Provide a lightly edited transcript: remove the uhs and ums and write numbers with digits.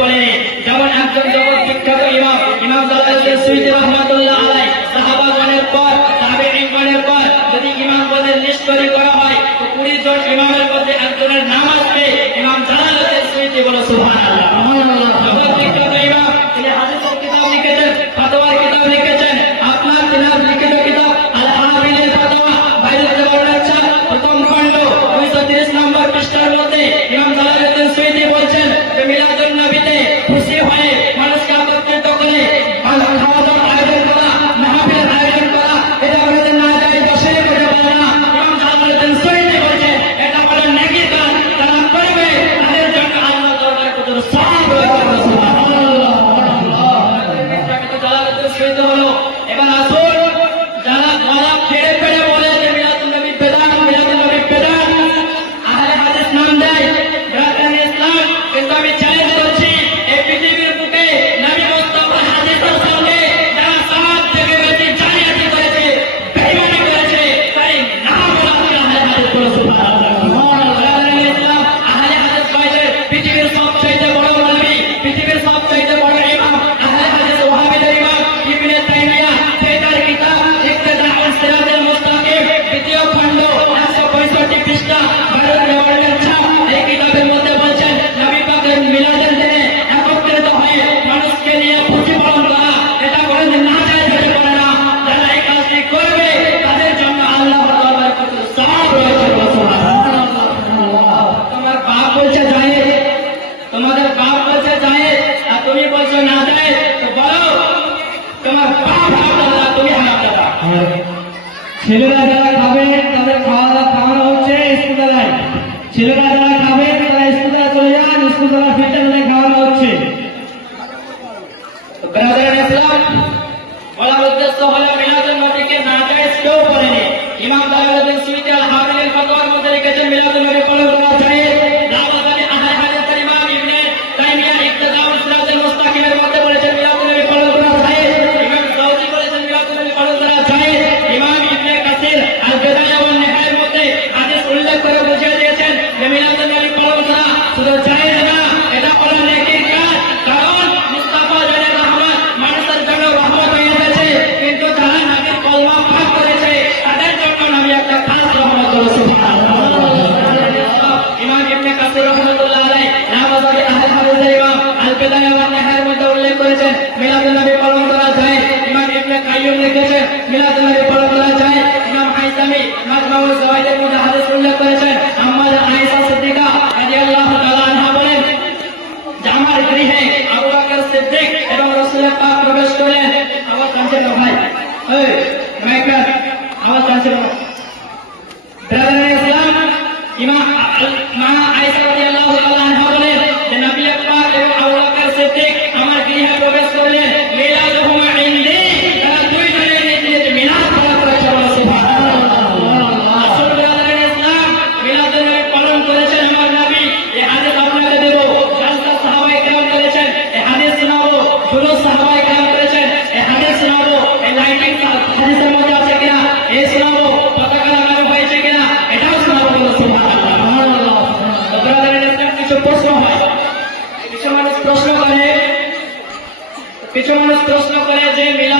পড়েনি। যেমন একজন জগৎ বিখ্যাত ইমাম জালালউদ্দিন সুয়ুতী রাহমাতুল্লাহ আলাইহি সাহাবাগণের পর তাবেঈনগণের পর যদি ইমামগণের লিস্ট তৈরি করা হয় তো 20 জন ইমামের মধ্যে একজনের নাম আসবে ইমাম জালালউদ্দিন সুয়ুতী। বলো সুবহানাল্লাহ। জগৎ বিখ্যাত ইমাম, তিনি হাদিসের কিতাব লিখেছেন, ফতোয়ার কিতাব লিখেছেন। আপনার তিনার লিখিত কিতাব আল হানাবিলের ফতোয়া বাইরে বর্ণনা প্রথম খণ্ড 230 নম্বর পৃষ্ঠার মধ্যে ইমাম জালালউদ্দিন সুয়ুতী বলছেন যে মিলাদুন নবীতে খুশি হয়ে মানুষকে একত্রিত করে খাওয়া দাওয়ার আয়োজন করা, মাহফিলের আয়োজন করা, এটা বলতে না যায় বসে করে বলে না। ইমাম জালালউদ্দিন সুয়ুতী বলছেন এটা বলে নেকি কাজ, তারা করবে তাদের জন্য আল্লাহ দরবারে কত সওয়াব রয়েছে। সুবহানাল্লাহ। জালালউদ্দিন সুয়ুতী হলো। এবার আসুন যারা গলা ফেড়ে ফেড়ে বলে যে মিলাদুন নবী বেদাত, মিলাদুন নবী বেদাত, আহলে হাদিস নাম দেয়, বেদাত ইসলাম, কিন্তু আমি চ্যালেঞ্জ করছি এই পৃথিবীর বুকে নবী মুস্তাফার হাদিসের সঙ্গে যারা সমাজ থেকে বেশি জালিয়াতি করেছে, বেঈমানি করেছে, তাই নাম বলা হচ্ছে আহলে হাদিস। বলো সুবহানাল্লাহ। ইসলাম আহলে হাদিস বাইরে পৃথিবীর সবচেয়ে বড় নবী, পৃথিবীর সবচেয়ে বড় ইমাম আহলে হাদিস ওয়াহাবিদের ইমাম ইবনে তাইমিয়া, তার কিতাব ইক্তেদাউস সিরাতুল মুস্তাকিম দ্বিতীয় খণ্ড 165 পৃষ্ঠা ভারত রেওয়ার্ডের ছাপ, এই কিতাবের মধ্যে বলছেন নবী পাকের মিলাদের দিনে একত্রিত হয়ে মানুষকে নিয়ে খুশি পালন করা এটা বলেন না যায় হতে পারে না। যারা এই কাজটি করবে তাদের জন্য আল্লাহর দরবারে কত সওয়াব রয়েছে। তোমার বাপ বলছে যায়, তোমাদের বাপ বলছে যায়, আর তুমি বলছো না যায়, তো বলো তোমার বাপ হারামজাদা, তুমি হারামজাদা। ছেলেরা যারা খাবে তাদের খাওয়ানো হচ্ছে স্কুলতলায়, ছেলেরা যারা খাবে তারা স্কুলতলা চলে যান, স্কুলতলা ফিরতে তাদের খাওয়ানো হচ্ছে। ব্রাদার ইসলাম বলার উদ্দেশ্য হলো মিলাদুন নবীকে নাজায়েজ কেউ করেনি। ইমাম জালালউদ্দিন সুয়ুতী আল হানাবিলের ফতোয়ার মধ্যে লিখেছেন মিলাদুন নবী পালন করা জায়েজ। রাওয়াদানি আহলে হাদিসের ইমাম ইবনে তাইমিয়া ইক্তেদাউস সিরাতুল মুস্তাকিমের মধ্যে বলেছেন মিলাদুন নবী পালন করা জায়েজ। ইমাম সাউদি বলেছেন মিলাদুন নবী পালন করা জায়েজ। ইমাম ইবনে কাসির আল বিদায়া ওয়ান নিহায়ার মধ্যে হাদিস উল্লেখ করে বুঝিয়ে দিয়েছেন যে মিলাদুন নবী পালন করা শুধু জায়েজ না, এটা হলো নেকির কাজ। কারণ মুস্তাফা জানের রহমত মানুষের জন্য রহমত হয়ে গেছে, কিন্তু যারা নবীর কলমা পাঠ করেছে তাদের জন্য নবী একটা খাস রহমত। বলো সুবহানাল্লাহ। ইমাম ইবনে কাসির রাহমাতুল্লাহ আলাইহি রাওয়াদানি আহলে হাদিসের ইমাম আল বিদায়া ওয়ান নিহায়ার মধ্যে উল্লেখ করেছেন মিলাদুন নবী পালন করা যায়। ইমাম ইবনে কাইয়্যিম লিখেছেন মিলাদুন নবী পালন করা যায়। ইমাম হাইসামি মাজমাউজ যাওয়াইদের মধ্যে হাদিস উল্লেখ করেছেন আম্মা আয়েশা সিদ্দিকা রাদিয়াল্লাহু তাআলা আনহা বলেন যে আমার গৃহে আবু বকর সিদ্দিক এবং রাসূলুল্লাহ পাক প্রবেশ করলেন। আওয়াজ আসছে না ভাই? এই মাইকার আওয়াজ আসছে না? ব্রাদার ইসলাম ইমাম মা আয়েশা রাদিয়াল্লাহু তাআলা আনহা বলেন যে নবী পাক এবং আবু বকর সিদ্দিক আমার গৃহে প্রবেশ করলেন। মিলাদুহুম ইনদি, তারা দুই জনের নিয়ে মিলাদ পালন করেছে। বলো সুবহানাল্লাহ। আসল ব্রাদার ইসলাম মিলাদুন নবী পালন করেছেন আমার নবী। এই হাদিস আপনাকে দেব। জালসা সাহাবায়ে কেরাম করেছেন, এই হাদিস শোনাবো। জুলুস সাহাবায়ে কেরাম করেছেন, এই হাদিস শোনাবো। এই লাইটিং হাদিসের মধ্যে আছে কিনা এই শোনাবো। পতাকা লাগানো হয়েছে কিনা এটাও শোনাবো। বলো সুবহানাল্লাহ। তো ব্রাদার ইসলাম কিছু প্রশ্ন হয়, কিছু মানুষ প্রশ্ন করে যে মিলাদ